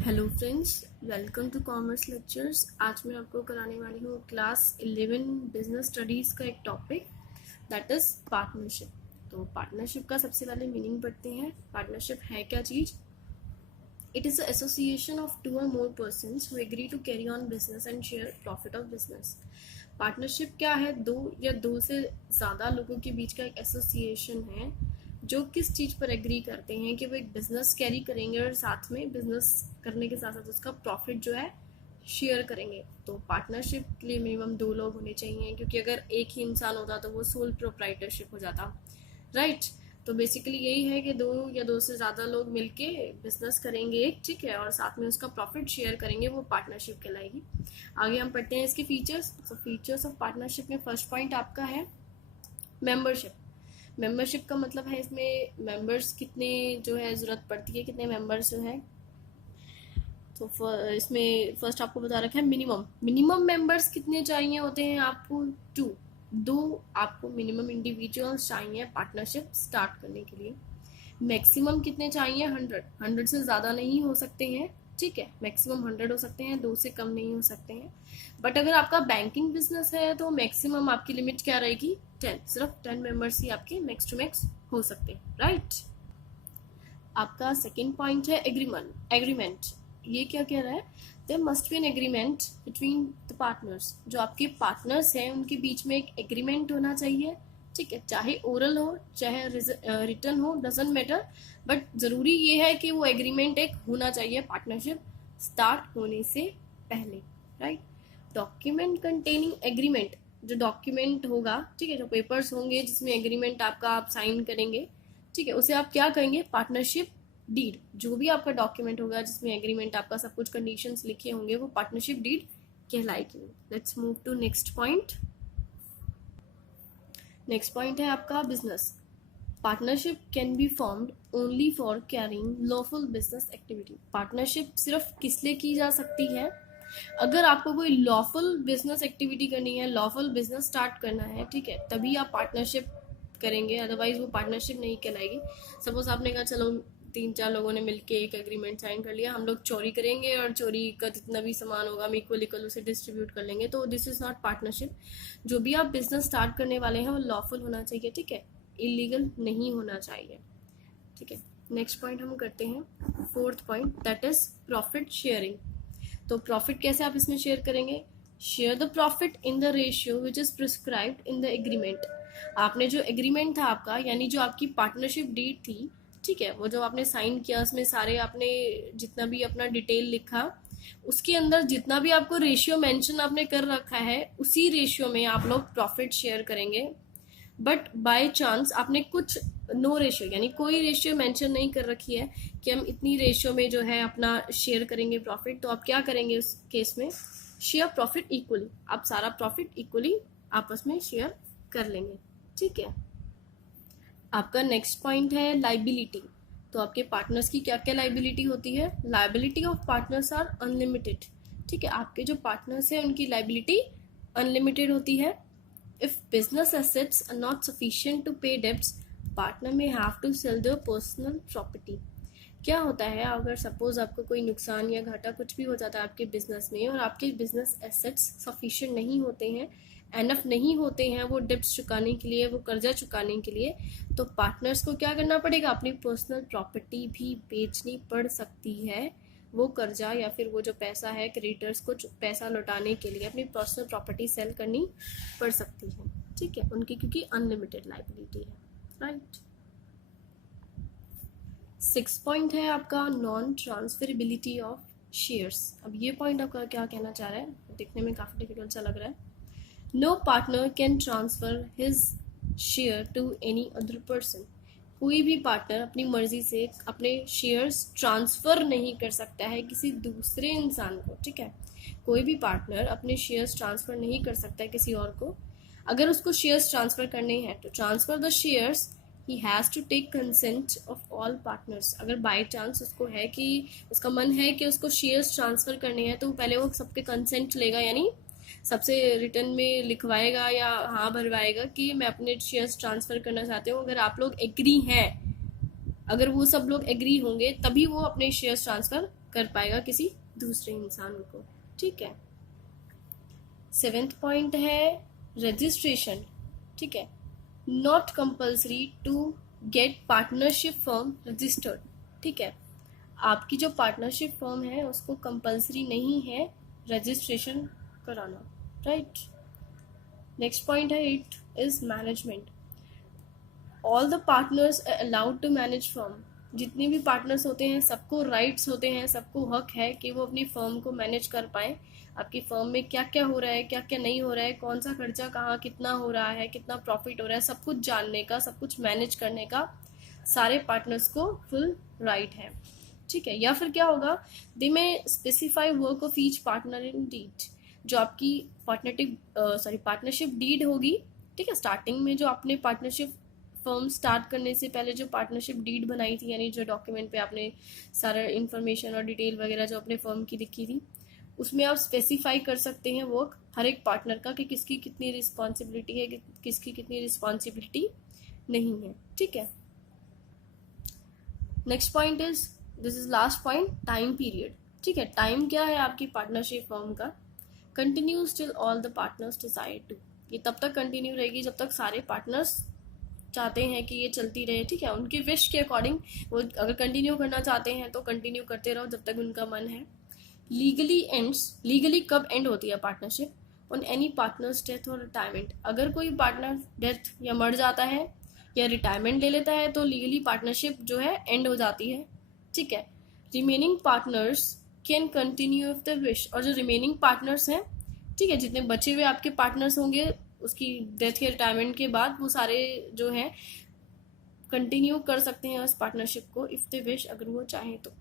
Hello friends, welcome to commerce lectures. आज मैं आपको कराने वाली हूँ क्लास 11 बिजनेस स्टडीज़ का एक टॉपिक दैट इज़ पार्टनरशिप। तो पार्टनरशिप का सबसे पहले मीनिंग पढ़ते हैं। पार्टनरशिप है क्या चीज़? It is a association of two or more persons who agree to carry on business and share profit of business. Partnership क्या है? दो या दो से ज़्यादा लोगों के बीच का एक एसोसिएशन है जो किस चीज़ पर एग्री करते हैं कि वो एक बिजनेस कैरी करेंगे और साथ में बिजनेस करने के साथ साथ उसका प्रॉफिट जो है शेयर करेंगे। तो पार्टनरशिप के लिए मिनिमम 2 लोग होने चाहिए, क्योंकि अगर एक ही इंसान होता तो वो सोल प्रोप्राइटरशिप हो जाता, राइट। तो बेसिकली यही है कि 2 या 2 से ज़्यादा लोग मिलके बिजनेस करेंगे एक, ठीक है, और साथ में उसका प्रॉफिट शेयर करेंगे, वो पार्टनरशिप कहलाएगी। आगे हम पढ़ते हैं इसके फीचर्स। तो फीचर्स ऑफ पार्टनरशिप में फर्स्ट पॉइंट आपका है मेंबरशिप। मेंबरशिप का मतलब है इसमें मेंबर्स कितने जो है ज़रूरत पड़ती है, कितने मेंबर्स जो है। तो इसमें फर्स्ट आपको बता रखा है मिनिमम मेंबर्स कितने चाहिए होते हैं आपको? 2 आपको मिनिमम इंडिविजुअल्स चाहिए पार्टनरशिप स्टार्ट करने के लिए। मैक्सिमम कितने चाहिए? 100 से ज़्यादा नहीं हो सकते हैं, ठीक है। मैक्सिमम 100 हो सकते हैं, 2 से कम नहीं हो सकते हैं। बट अगर आपका बैंकिंग बिजनेस है तो मैक्सिमम आपकी लिमिट क्या रहेगी? 10। सिर्फ 10 मेंबर्स ही आपके मैक्स टू मैक्स हो सकते हैं, राइट। आपका सेकेंड पॉइंट है एग्रीमेंट। ये क्या कह रहा है? There must be an agreement between the partners. जो आपके पार्टनर्स हैं उनके बीच में एक एग्रीमेंट होना चाहिए, ठीक है। चाहे ओरल हो चाहे रिटर्न हो, डजेंट मैटर, बट जरूरी ये है कि वो एग्रीमेंट एक होना चाहिए पार्टनरशिप स्टार्ट होने से पहले, राइट। डॉक्यूमेंट कंटेनिंग एग्रीमेंट, जो डॉक्यूमेंट होगा, ठीक है, जो पेपर्स होंगे जिसमें एग्रीमेंट आपका आप साइन करेंगे, ठीक है, उसे आप क्या कहेंगे? Partnership deed. जो भी आपका डॉक्यूमेंट होगा जिसमें एग्रीमेंट आपका सब कुछ कंडीशंस लिखे होंगे, वो पार्टनरशिप डीड कहलाएगी। Let's move to next point. Next point है आपका business. Partnership can be formed only for carrying lawful business activity. Partnership सिर्फ किस लिए की जा सकती है? अगर आपको कोई लॉफुल बिजनेस एक्टिविटी करनी है, लॉफुल बिजनेस स्टार्ट करना है, ठीक है, तभी आप पार्टनरशिप करेंगे, अदरवाइज वो पार्टनरशिप नहीं कहलाएगी। सपोज आपने कहा चलो 3-4 लोगों ने मिलके एक एग्रीमेंट साइन कर लिया, हम लोग चोरी करेंगे और चोरी का जितना भी सामान होगा हम इक्वल इक्वल उसे डिस्ट्रीब्यूट कर लेंगे, तो दिस इज नॉट पार्टनरशिप। जो भी आप बिजनेस स्टार्ट करने वाले हैं वो लॉफुल होना चाहिए, ठीक है, इलीगल नहीं होना चाहिए, ठीक है। नेक्स्ट पॉइंट हम करते हैं fourth point, that is profit sharing. तो प्रॉफिट कैसे आप इसमें शेयर करेंगे? Share the profit in the ratio which is prescribed in the agreement. आपने जो एग्रीमेंट था आपका, यानी जो आपकी पार्टनरशिप डीड थी, ठीक है, वो जो आपने साइन किया उसमें सारे आपने जितना भी अपना डिटेल लिखा, उसके अंदर जितना भी आपको रेशियो मेंशन आपने कर रखा है, उसी रेशियो में आप लोग प्रॉफिट शेयर करेंगे। बट बाय चांस आपने कुछ नो रेशियो यानी कोई रेशियो मेंशन नहीं कर रखी है कि हम इतनी रेशियो में जो है अपना शेयर करेंगे प्रॉफिट, तो आप क्या करेंगे उस केस में? शेयर प्रॉफिट इक्वली, आप सारा प्रॉफिट इक्वली आपस में शेयर कर लेंगे, ठीक है। आपका नेक्स्ट पॉइंट है लाइबिलिटी। तो आपके पार्टनर्स की क्या क्या लाइबिलिटी होती है? Liability of partners are unlimited, ठीक है। आपके जो पार्टनर्स हैं उनकी लाइबिलिटी अनलिमिटेड होती है। If business assets are not sufficient to pay debts, partner may have to sell their personal property. क्या होता है अगर सपोज आपको कोई नुकसान या घाटा कुछ भी हो जाता है आपके बिजनेस में और आपके बिजनेस एसेट्स सफिशिएंट नहीं होते हैं, एनफ नहीं होते हैं वो डेब्ट्स चुकाने के लिए, वो कर्जा चुकाने के लिए, तो पार्टनर्स को क्या करना पड़ेगा? अपनी पर्सनल प्रॉपर्टी भी बेचनी पड़ सकती है। वो कर्जा या फिर वो जो पैसा है क्रेडिटर्स को पैसा लौटाने के लिए अपनी पर्सनल प्रॉपर्टी सेल करनी पड़ सकती है, ठीक है, उनकी, क्योंकि अनलिमिटेड लाइबिलिटी है, राइट। 6 पॉइंट है आपका नॉन ट्रांसफरेबिलिटी ऑफ शेयर्स। अब ये पॉइंट आपका क्या कहना चाह रहा है? दिखने में काफी डिफिकल्ट सा लग रहा है। No partner can transfer his share to any other person. कोई भी पार्टनर अपनी मर्जी से अपने शेयर्स ट्रांसफर नहीं कर सकता है किसी दूसरे इंसान को, ठीक है। कोई भी पार्टनर अपने शेयर्स ट्रांसफर नहीं कर सकता है किसी और को। अगर उसको शेयर्स ट्रांसफर करने हैं तो ट्रांसफर द शेयर्स ही has to take consent of all partners. अगर बाय चांस उसको है कि उसका मन है कि उसको शेयर्स ट्रांसफर करने हैं, तो पहले वो सबके कंसेंट लेगा, यानी सबसे रिटर्न में लिखवाएगा या हाँ भरवाएगा कि मैं अपने शेयर्स ट्रांसफर करना चाहते हूँ। अगर आप लोग एग्री हैं, अगर वो सब लोग एग्री होंगे तभी वो अपने शेयर्स ट्रांसफर कर पाएगा किसी दूसरे इंसान को, ठीक है। 7th पॉइंट है रजिस्ट्रेशन, ठीक है। Not compulsory to get partnership firm registered, ठीक है। आपकी जो पार्टनरशिप फर्म है उसको कंपल्सरी नहीं है रजिस्ट्रेशन कराना, राइट। नेक्स्ट पॉइंट है 8 is management. All the partners are allowed to manage firm. जितने भी पार्टनर्स होते हैं सबको राइट्स होते हैं, सबको हक है कि वो अपनी फर्म को मैनेज कर पाए। आपकी फर्म में क्या क्या हो रहा है, क्या क्या नहीं हो रहा है, कौन सा खर्चा कहाँ कितना हो रहा है, कितना प्रॉफिट हो रहा है, सब कुछ जानने का, सब कुछ मैनेज करने का सारे पार्टनर्स को फुल राइट है, ठीक है। या फिर क्या होगा, they may specify work of each partner in deed. जो आपकी पार्टनरशिप डीड होगी, ठीक है, स्टार्टिंग में जो आपने पार्टनरशिप फर्म स्टार्ट करने से पहले जो पार्टनरशिप डीड बनाई थी, यानी जो डॉक्यूमेंट पे आपने सारा इन्फॉर्मेशन और डिटेल वगैरह जो अपने फर्म की लिखी थी, उसमें आप स्पेसिफाई कर सकते हैं वर्क हर एक पार्टनर का कि किसकी कितनी रिस्पॉन्सिबिलिटी है, किसकी कितनी रिस्पॉन्सिबिलिटी नहीं है, ठीक है। Next point is, this is last point, time period, ठीक है। टाइम क्या है आपकी पार्टनरशिप फर्म का, continues till all the partners decide to. ये तब तक कंटिन्यू रहेगी जब तक सारे पार्टनर्स चाहते हैं कि ये चलती रहे, ठीक है। उनके विश के अकॉर्डिंग वो अगर कंटिन्यू करना चाहते हैं तो कंटिन्यू करते रहो जब तक उनका मन है। लीगली एंड्स, लीगली कब एंड होती है partnership, on any partners death और रिटायरमेंट। अगर कोई पार्टनर डेथ या मर जाता है या रिटायरमेंट ले लेता है तो लीगली पार्टनरशिप जो है एंड हो जाती है, ठीक है। Remaining partners can continue if the wish. और जो रिमेनिंग पार्टनर्स हैं, ठीक है, जितने बचे हुए आपके पार्टनर्स होंगे उसकी डेथ या रिटायरमेंट के बाद, वो सारे जो हैं कंटिन्यू कर सकते हैं उस पार्टनरशिप को इफ दे विश, अगर वो चाहे तो।